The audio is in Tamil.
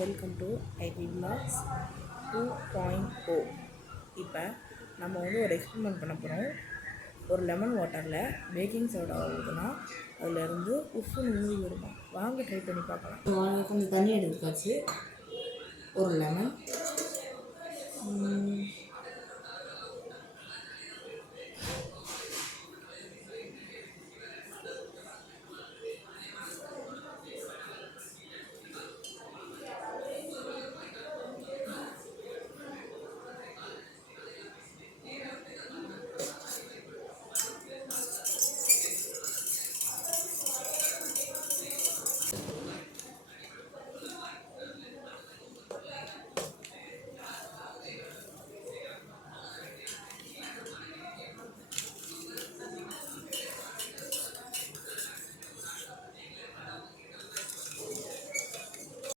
Welcome to IP vlogs 2.0. இப்போ நம்ம ஒரு எக்ஸ்பெரிமெண்ட் பண்ண போகிறோம். ஒரு லெமன் வாட்டரில் பேக்கிங் சோடா ஊற்றுனா அதிலேருந்து உப்புன்னு ஊறி வருமா. வாங்க ட்ரை பண்ணி பார்க்கலாம். கொஞ்சம் தண்ணி எடுத்துக்காச்சு, ஒரு லெமன்,